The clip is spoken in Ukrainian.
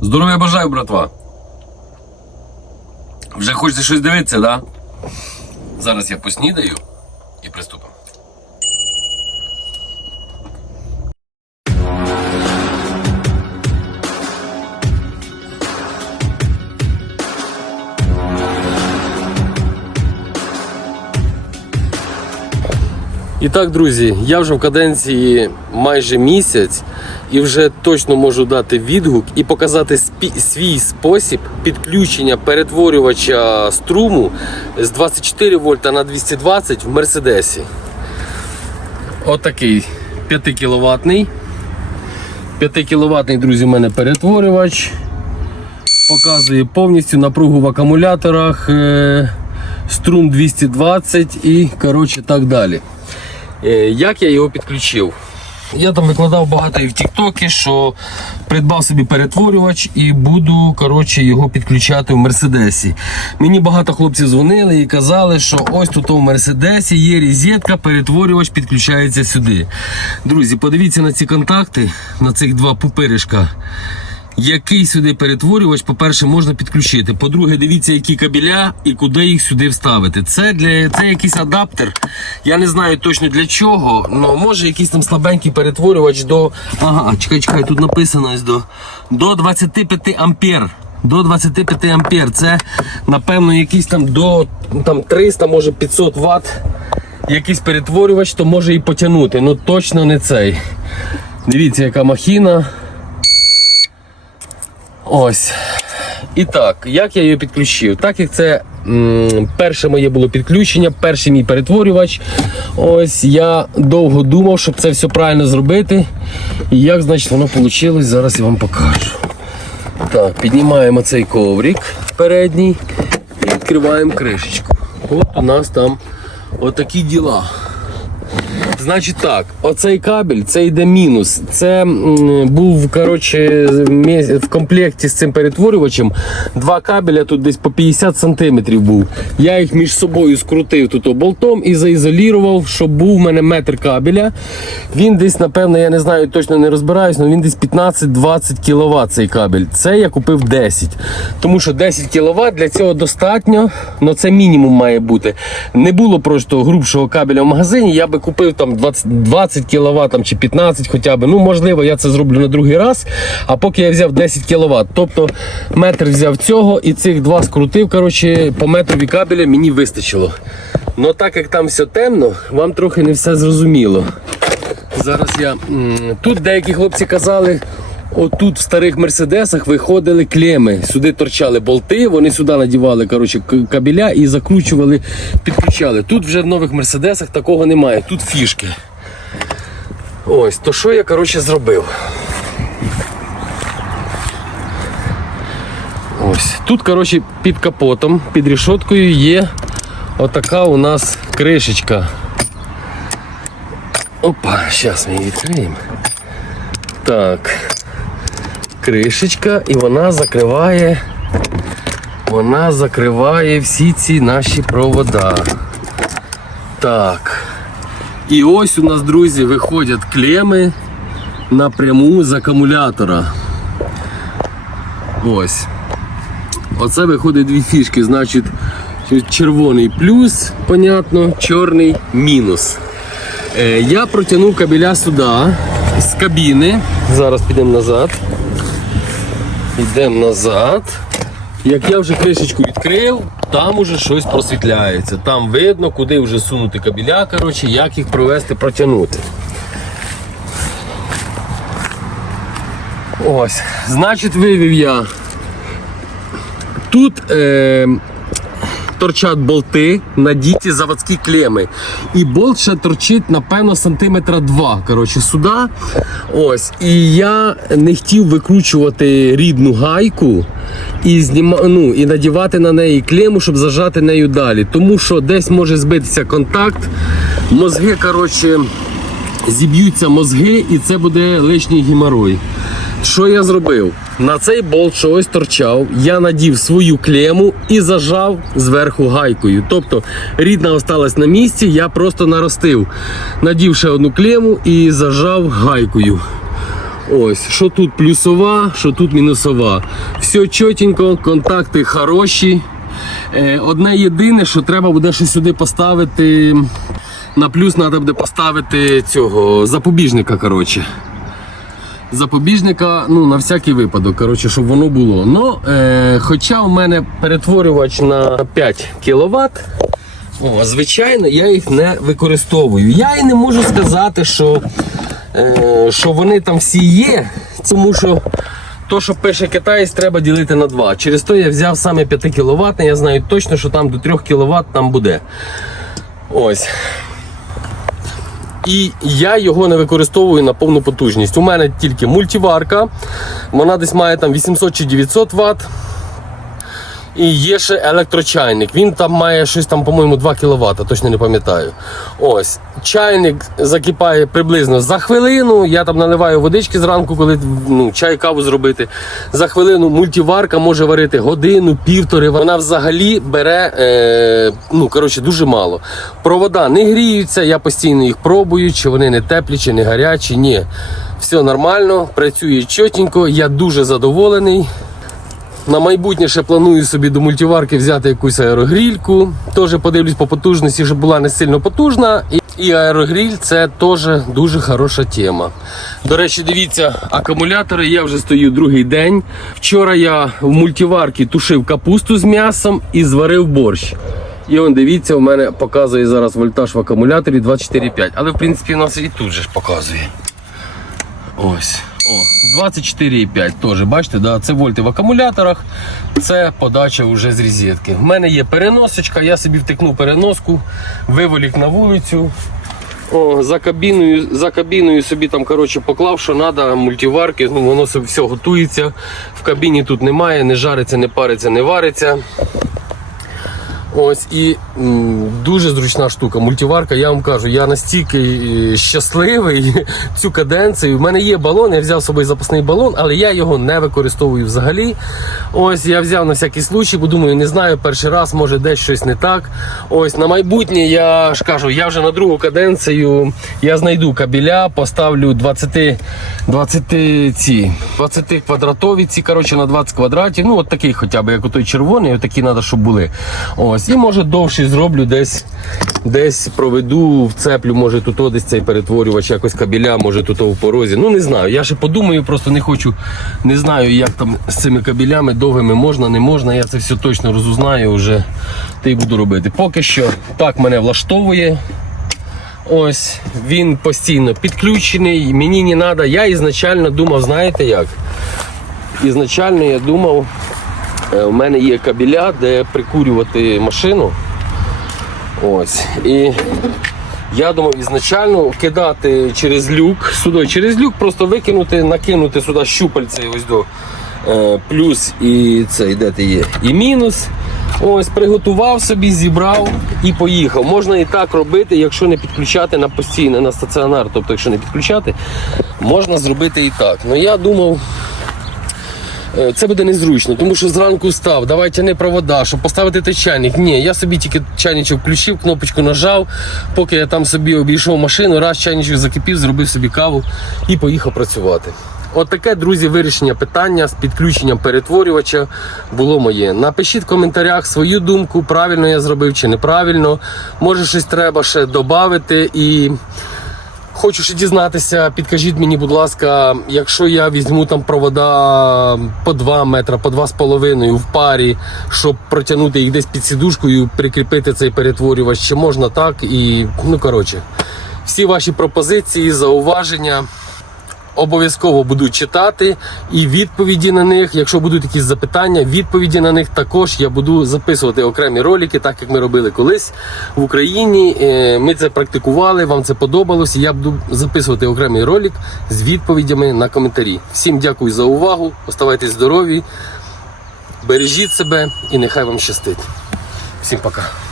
Здоров'я бажаю, братва. Вже хочете щось дивитися, да? Зараз я поснідаю і приступимо. І так, друзі, я вже в каденції майже місяць і вже точно можу дати відгук і показати свій спосіб підключення перетворювача струму з 24 вольта на 220 в Мерседесі. Отакий 5 кіловатний. 5 кіловатний, друзі, у мене перетворювач. Показує повністю напругу в акумуляторах, е, струм 220 і коротше так далі. Е, Як я його підключив? Я там викладав багато і в Тіктокі, що придбав собі перетворювач і буду коротше, його підключати в Мерседесі. Мені багато хлопців дзвонили і казали, що ось тут у Мерседесі є розетка, перетворювач підключається сюди. Друзі, подивіться на ці контакти, на цих два пупиришка. Який сюди перетворювач, по-перше, можна підключити. По-друге, дивіться, які кабеля і куди їх сюди вставити. Це для це якийсь адаптер. Я не знаю точно для чого, але може якийсь там слабенький перетворювач до. Ага, чекай, чекай, тут написано ось до, до 25 ампер. До 25 ампер. Це, напевно, якийсь там до там, 300, може 500 Вт. Якийсь перетворювач, то може і потягнути. Ну точно не цей. Дивіться, яка махіна. Ось. І так, як я її підключив? Так як це м, перше моє було підключення, перший мій перетворювач. Ось я довго думав, щоб це все правильно зробити. І як, значить, воно вийшло, зараз я вам покажу. Так, піднімаємо цей коврик передній і відкриваємо кришечку. От у нас там отакі діла. Значить так, оцей кабель це йде мінус. Це був коротше, в комплекті з цим перетворювачем. Два кабеля тут десь по 50 сантиметрів був. Я їх між собою скрутив тут болтом і заізолірував, щоб був в мене метр кабеля. Він десь, напевно, я не знаю, точно не розбираюсь, але він десь 15-20 кВт цей кабель. Це я купив 10. Тому що 10 кВт для цього достатньо, але це мінімум має бути. Не було просто грубшого кабеля в магазині, я би купив там 20, 20 кВт там, чи 15 хоча б. Ну, можливо, я це зроблю на другий раз. А поки я взяв 10 кВт. Тобто метр взяв цього і цих два скрутив. Коротше, по метрові кабеля мені вистачило. Ну так як там все темно, вам трохи не все зрозуміло. Зараз я. Тут деякі хлопці казали. Отут в старих мерседесах виходили клеми. Сюди торчали болти, вони сюди надівали коротше, кабеля і закручували, підключали. Тут вже в нових мерседесах такого немає. Тут фішки. Ось, то що я коротше, зробив? Ось. Тут, коротше, під капотом, під рішоткою є отака у нас кришечка. Опа, зараз ми її відкриємо. Так. Кришечка, і вона закриває. Вона закриває всі ці наші провода. Так. І ось у нас, друзі, виходять клеми напряму з акумулятора. Ось. Оце виходить дві фішки. Значить, червоний плюс, понятно, чорний мінус. Е, я протягнув кабеля сюди з кабіни. Зараз підемо назад. Йдемо назад. Як я вже кришечку відкрив, там уже щось просвітляється. Там видно, куди вже сунути кабіля, коротше, як їх провести, протягнути. Ось, значить, вивів я. Тут е, торчать болти, надіті заводські клеми. І болт ще торчить, напевно, сантиметра два. Коротше, сюди. Ось. І я не хотів викручувати рідну гайку і зніма, ну, і надівати на неї клему, щоб зажати нею далі. Тому що десь може збитися контакт. Мозги, коротше, зіб'ються мозги, і це буде лишній геморой. Що я зробив? На цей болт, що ось торчав, я надів свою клему і зажав зверху гайкою. Тобто рідна осталась на місці, я просто наростив. Надів ще одну клему і зажав гайкою. Ось, що тут плюсова, що тут мінусова. Все чотенько, контакти хороші. Е, Одне єдине, що треба буде ще сюди поставити. На плюс треба буде поставити цього запобіжника. коротше. Запобіжника, ну, на всякий випадок, коротше, щоб воно було. Ну, е, хоча у мене перетворювач на 5 кВт, о, звичайно, я їх не використовую. Я і не можу сказати, що, е, що вони там всі є, тому що то, що пише китаєць, треба ділити на 2. Через то я взяв саме 5 кВт, я знаю точно, що там до 3 кВт там буде. Ось. І я його не використовую на повну потужність. У мене тільки мультиварка, вона десь має там 800 чи 900 Вт. І є ще електрочайник. Він там має щось там, по-моєму, 2 кВт, точно не пам'ятаю. Ось. Чайник закипає приблизно за хвилину. Я там наливаю водички зранку, коли ну, чай каву зробити. За хвилину мультиварка може варити годину, півтори. Вона взагалі бере е, ну, коротше, дуже мало. Провода не гріються, я постійно їх пробую, чи вони не теплі, чи не гарячі. Ні. Все нормально, працює чотенько, я дуже задоволений. На майбутнє ще планую собі до мультиварки взяти якусь аерогрільку. Теж подивлюсь по потужності, щоб була не сильно потужна. І, аерогріль це теж дуже хороша тема. До речі, дивіться, акумулятори я вже стою другий день. Вчора я в мультиварці тушив капусту з м'ясом і зварив борщ. І он дивіться, у мене показує зараз вольтаж в акумуляторі 24,5. Але в принципі у нас і тут же ж показує. Ось. О, 24,5 теж, бачите, да? це вольти в акумуляторах, це подача вже з розетки. В мене є переносочка, я собі втикнув переноску, виволік на вулицю. О, за кабіною, за кабіною собі там коротше, поклав, що треба, мультиварки, ну, воно все готується. В кабіні тут немає, не жариться, не париться, не вариться. Ось і дуже зручна штука. Мультиварка, я вам кажу, я настільки е, щасливий цю каденцію. У мене є балон, я взяв з собою запасний балон, але я його не використовую взагалі. Ось я взяв на всякий случай, бо думаю, не знаю, перший раз може десь щось не так. Ось на майбутнє я ж кажу, я вже на другу каденцію я знайду кабеля, поставлю 20, 20 ці 20 квадратові ці, коротше, на 20 квадратів. Ну, от такий хоча б, як отой червоний, от такі треба, щоб були. Ось. І може довший зроблю десь, десь проведу, вцеплю, може тут десь цей перетворювач, якось кабеля, може тут в порозі. Ну не знаю. Я ще подумаю, просто не хочу, не знаю, як там з цими кабелями довгими можна, не можна. Я це все точно розузнаю вже та й буду робити. Поки що так мене влаштовує. Ось він постійно підключений, мені не треба. Я ізначально думав, знаєте як? Ізначально я думав, у мене є кабеля, де прикурювати машину. Ось. І я думав ізначально кидати через люк сюди, через люк просто викинути, накинути сюди щупальце ось до е, плюс і цей, де ти є, і мінус. Ось, приготував собі, зібрав і поїхав. Можна і так робити, якщо не підключати на постійне, на стаціонар. Тобто, якщо не підключати, можна зробити і так. Ну я думав, Е, Це буде незручно, тому що зранку став, давай тяни провода, щоб поставити той чайник. Ні, я собі тільки чайничок включив, кнопочку нажав, поки я там собі обійшов машину, раз чайничок закипів, зробив собі каву і поїхав працювати. От таке, друзі, вирішення питання з підключенням перетворювача було моє. Напишіть в коментарях свою думку, правильно я зробив чи неправильно. Може щось треба ще додати і. Хочу ще дізнатися, підкажіть мені, будь ласка, якщо я візьму там провода по 2 метри, по 2,5 в парі, щоб протягнути їх десь під сідушкою, прикріпити цей перетворювач, чи можна так? І ну коротше, всі ваші пропозиції, зауваження. Обов'язково буду читати і відповіді на них. Якщо будуть якісь запитання, відповіді на них також я буду записувати окремі ролики, так як ми робили колись в Україні. Е, Ми це практикували, вам це подобалось. Я буду записувати окремий ролик з відповідями на коментарі. Всім дякую за увагу. Оставайтесь здорові, бережіть себе і нехай вам щастить. Всім пока.